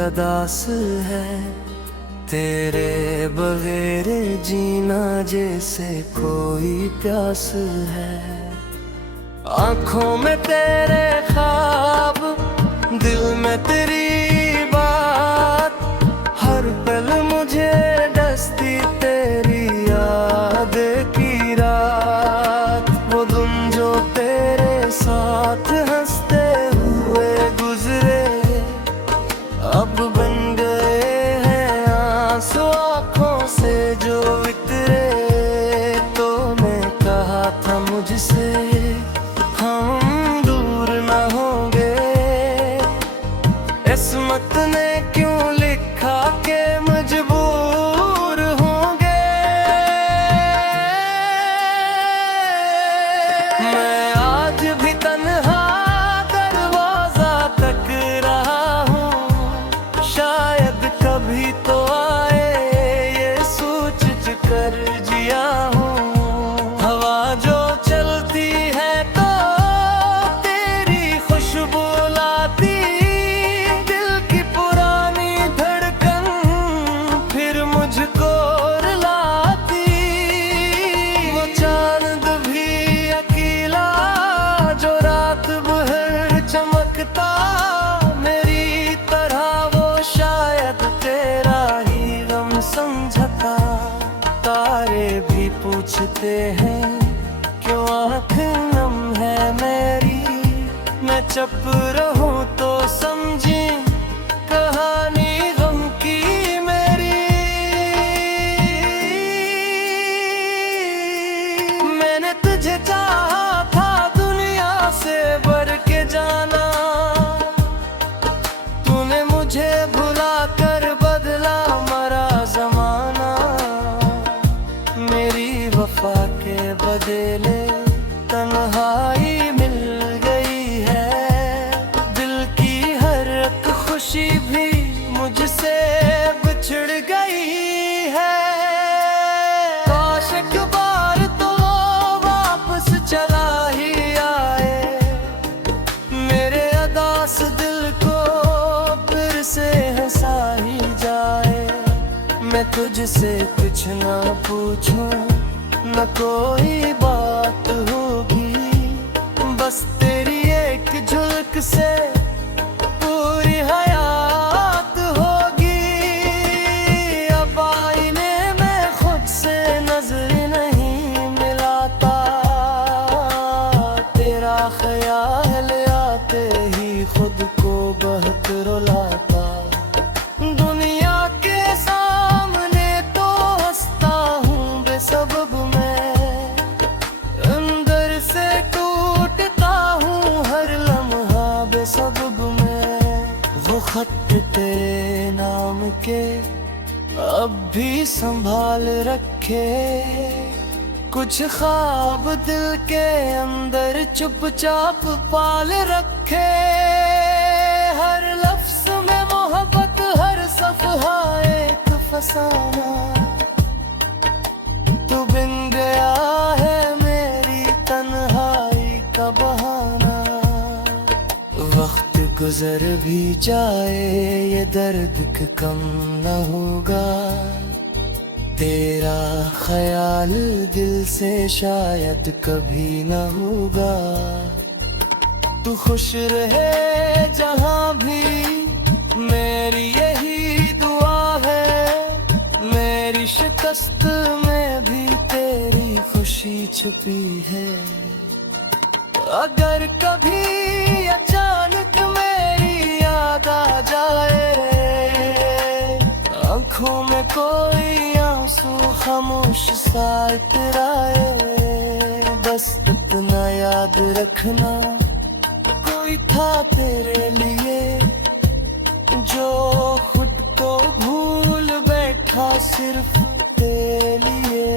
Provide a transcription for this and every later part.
अदास है, तेरे बगैर जीना जैसे कोई प्यास है। आँखों में तेरे ख्वाब, दिल में तेरी बात, हर पल मुझे डसती तेरी याद की रात। वो दिन जो तेरे साथ हंसते हुए गुजरे, अब बन गए हैं आंसू आँखों से जो इतरे। तो मैं कहा था मुझसे हम दूर न होंगे, किस्मत ने क्यों लिखा के मजबूर होंगे। मैं आज भी तन्हा दरवाजा तक रहा हूँ, शायद कभी तो आए ये सोच कर जिया हूँ। हवा जो चलती है तो तेरी खुशबू लाती, दिल की पुरानी धड़कन फिर मुझको रुलाती। वो चांद भी अकेला जो रात भर चमकता, मेरी तरह वो शायद तेरा ही गम समझता। तारे भी पूछते हैं क्यों आँख नम है मेरी, मैं चुप रहूं तो समझी कहानी गम की मेरी। मैंने तुझे चाहा था दुनिया से बढ़ के जाना, तूने मुझे भुला कर बदला मरा जमाना। मेरी वफा के बदले तन्हाई मिल गई है, दिल की हर एक खुशी भी मुझसे बिछड़ गई है। काश एक बार तो वापस चला ही आए, मेरे अदास दिल को फिर से हंसा ही जाए। मैं तुझसे कुछ ना पूछूं, न कोई बात होगी, बस तेरी एक झलक से पूरी हयात होगी। अब आईने में खुद से नजर नहीं मिलाता, तेरा ख्याल आते ही खुद को बहुत रुलाता। दुनिया के सामने तो हंसता हूँ बेसबब मैं, अंदर से टूटता हूँ हर लम्हा बेसबब मैं। वो खत तेरे नाम के अब भी संभाल रखे, कुछ ख्वाब दिल के अंदर चुपचाप पाल रखे। हर लफ्ज में मोहब्बत, हर सफहा एक फसाना, तू बिन गया है मेरी तन्हाई का बहाना। वक्त गुजर भी जाए ये दर्द कम न होगा, तेरा ख्याल दिल से शायद कभी न होगा। तू खुश रहे जहाँ भी मेरी यही दुआ है, मेरी शिकस्त में भी तेरी खुशी छुपी है। अगर कभी अचानक मेरी याद आ जाए, आँखों में कोई आंसू खामोश सा इतराए, बस इतना याद रखना कोई था तेरे लिए जो खुद को भूल बैठा सिर्फ तेरे लिए।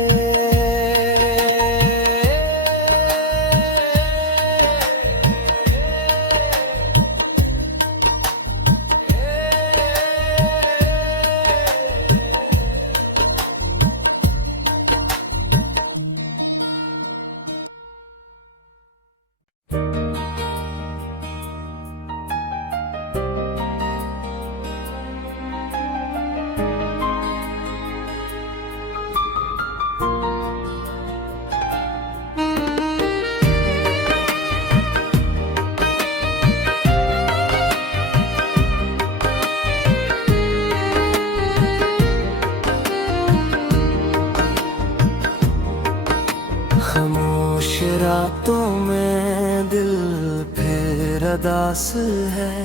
अदास है,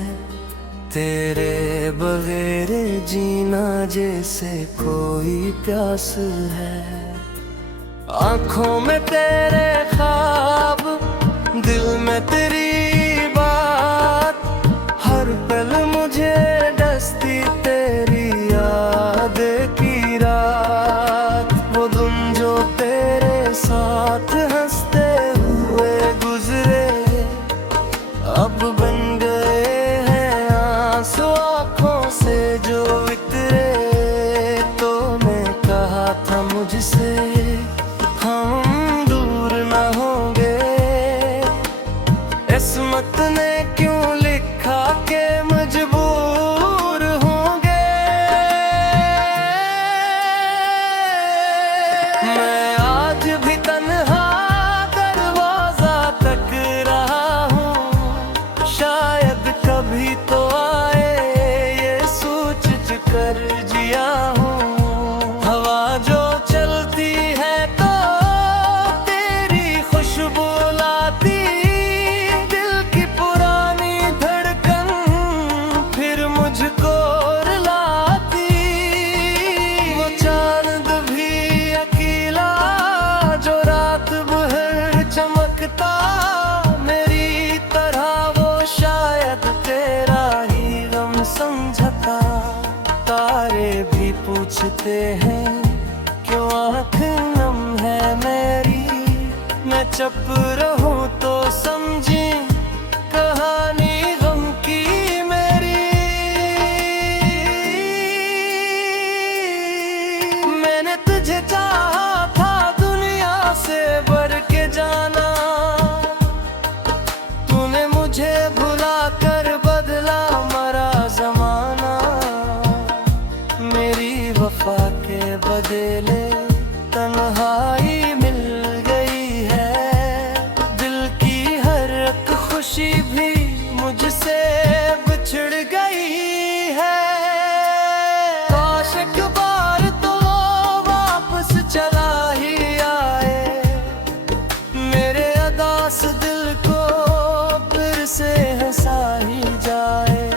तेरे बगैर जीना जैसे कोई प्यास है। आंखों में तेरे ख्वाब, दिल में तेरी बात, हर पल मुझे डसती तेरी याद की रात। वो दिन जो तेरे साथ हंसते हुए गुजरे, अब बन गए हैं आंसू आँखों से जो इतरे। तो मैं कहा था मुझसे हम दूर न होंगे, किस्मत ने क्यों लिखा के मजबूर होंगे। मैं आज भी तन्हा दरवाजा तक रहा हूँ, शायद कभी तो आए ये सोच कर जिया हूँ। हवा जो चलती है तो तेरी खुशबू लाती, दिल की पुरानी धड़कन फिर मुझको रुलाती। वो चांद भी अकेला जो रात भर चमकता, मेरी तरह वो शायद तेरा ही गम समझता। तारे भी पूछते हैं क्यों आँख नम है मेरी, मैं चुप रहूं तो समझी कहानी गम की मेरी। मैंने तुझे चाहा था दुनिया से बढ़ के जाना, तूने मुझे भुला कर बदला मरा जमाना। मेरी वफा के बदले तन्हाई मिल गई है, दिल की हर एक खुशी भी मुझसे बिछड़ गई है। काश एक बार तो वापस चला ही आए, मेरे अदास दिल को फिर से हंसा ही जाए।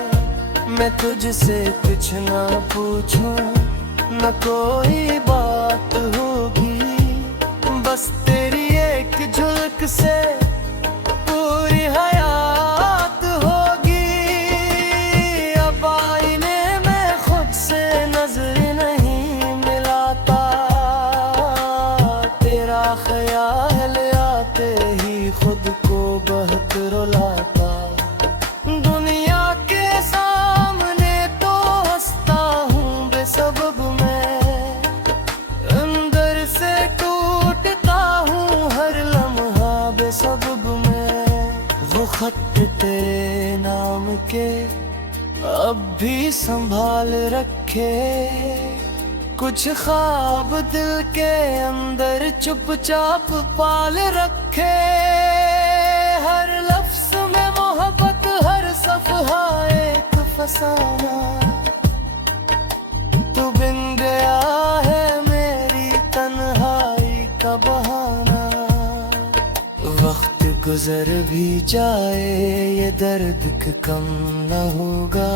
मैं तुझसे कुछ ना पूछूं, न कोई बात होगी, बस तेरी एक झलक से पूरी हयात होगी। अब आईने में खुद से नजर नहीं मिलाता, तेरा ख्याल आते ही खुद को बहुत रुलाता। दुनिया के सामने तो हंसता हूँ बेसबब मैं, अंदर से टूटता हूँ हर लम्हा बेसबब मैं। वो खत तेरे नाम के अब भी संभाल रखे, कुछ ख्वाब दिल के अंदर चुपचाप पाल रखे। हर लफ्ज में मोहब्बत, हर सफहा एक फसाना, तू बिन गया है मेरी तन्हाई का बहाना। वक्त गुजर भी जाए ये दर्द कम न होगा,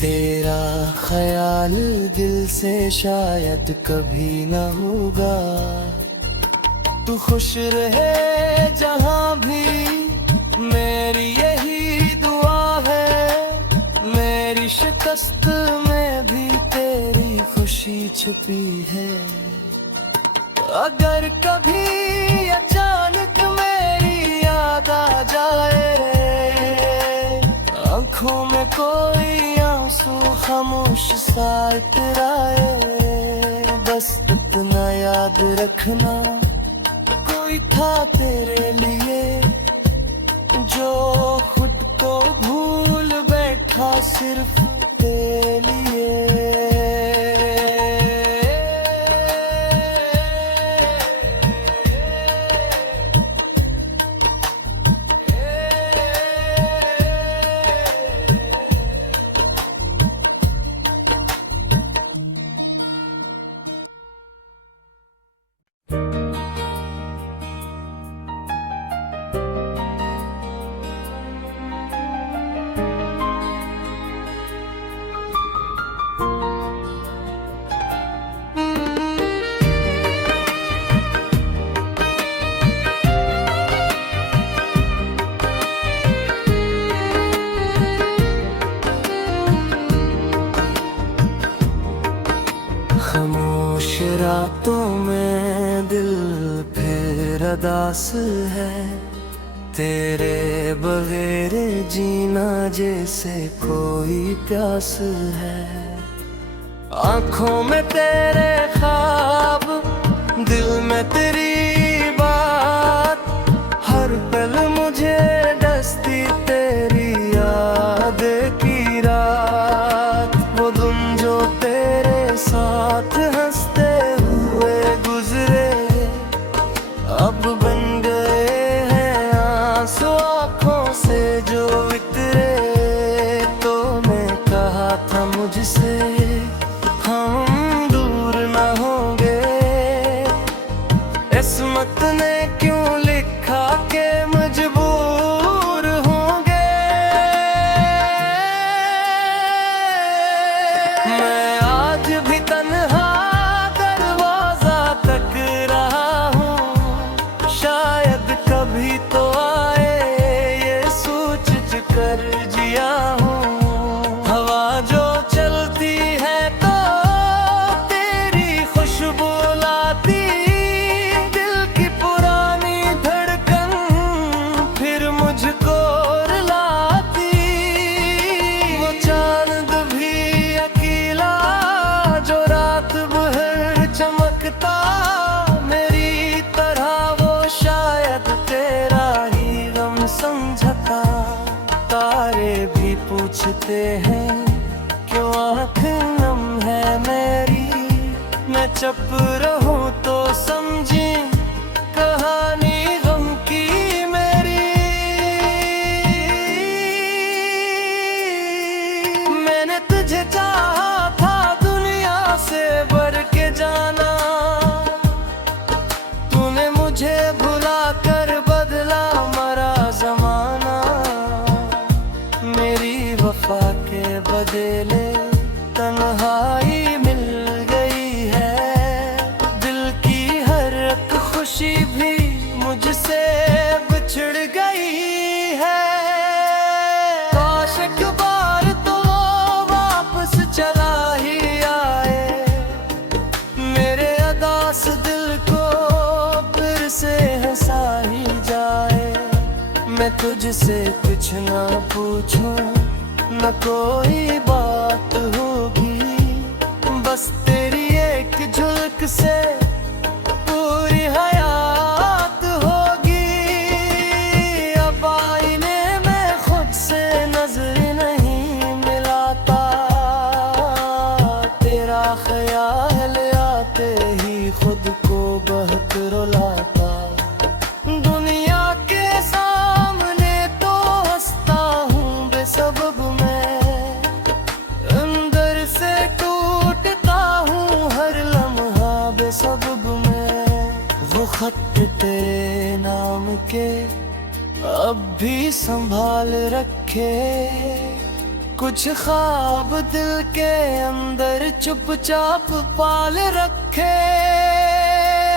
तेरा ख्याल दिल से शायद कभी न होगा। तू खुश रहे जहाँ भी मेरी यही दुआ है, मेरी शिकस्त में भी तेरी खुशी छुपी है। अगर कभी अचानक मेरी याद आ जाए, आंखों में कोई आंसू खामोश सा इतराए, बस इतना याद रखना कोई था तेरे लिए जो खुद को भूल बैठा सिर्फ तेरे लिए। रातों में दिल फिर अदास है, तेरे बगैर जीना जैसे कोई प्यास है। आँखों में तेरे ख्वाब, दिल में तेरी बात, हर पल मुझे डसती तेरी याद की रात। वो दिन जो तेरे साथ हंसते हुए गुजरे, अब बन गए हैं आंसू आँखों से जो इतरे। तो मैं कहा था मुझसे हम दूर न होंगे, किस्मत ने क्यों लिखा के मजबूर होंगे। मैं आज भी तन्हा दरवाजा तक रहा हूँ, शायद कभी तो आए ये सोच कर जिया हूँ। हवा जो चलती है तो तेरी खुशबू लाती, दिल की पुरानी धड़कन फिर मुझको रुलाती। वो चांद भी अकेला जो रात भर चमकता, मेरी तरह वो शायद तेरा ही गम समझता। तारे भी पूछते हैं क्यों आँख नम है मेरी, मैं चुप रहूं तो समझी कहानी गम की मेरी। मैंने तुझे चाहा था दुनिया से बढ़ के जाना, तूने मुझे भुला कर बदला मरा जमाना। मेरी वफा के बदले तन्हाई मिल गई है, दिल की हर एक खुशी भी मुझसे बिछड़ गई है। काश एक बार तो वापस चला ही आए, मेरे अदास दिल को फिर से हंसा ही जाए। मैं तुझसे कुछ ना पूछूं, न कोई बात होगी, बस तेरी एक झलक से पूरी हयात होगी। अब आईने में खुद से नजर नहीं मिलाता, तेरा ख्याल आते ही खुद को बहुत रुलाता। दुनिया के सामने तो हंसता हूँ बेसबब मैं, अंदर से टूटता हूँ हर लम्हा बेसबब मैं। वो खत तेरे नाम के अब भी संभाल रखे, कुछ ख्वाब दिल के अंदर चुपचाप पाल रखे।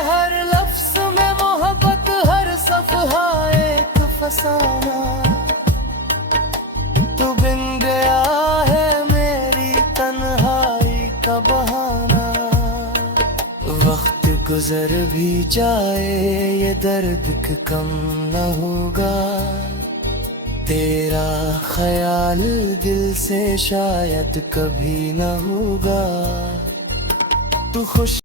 हर लफ्ज में मोहब्बत, हर सफहा एक फसाना, तू बिन गया है मेरी तन्हाई का बहाना। वक्त गुजर भी जाए ये दर्द कम न होगा, तेरा ख्याल दिल से शायद कभी न होगा। तू खुश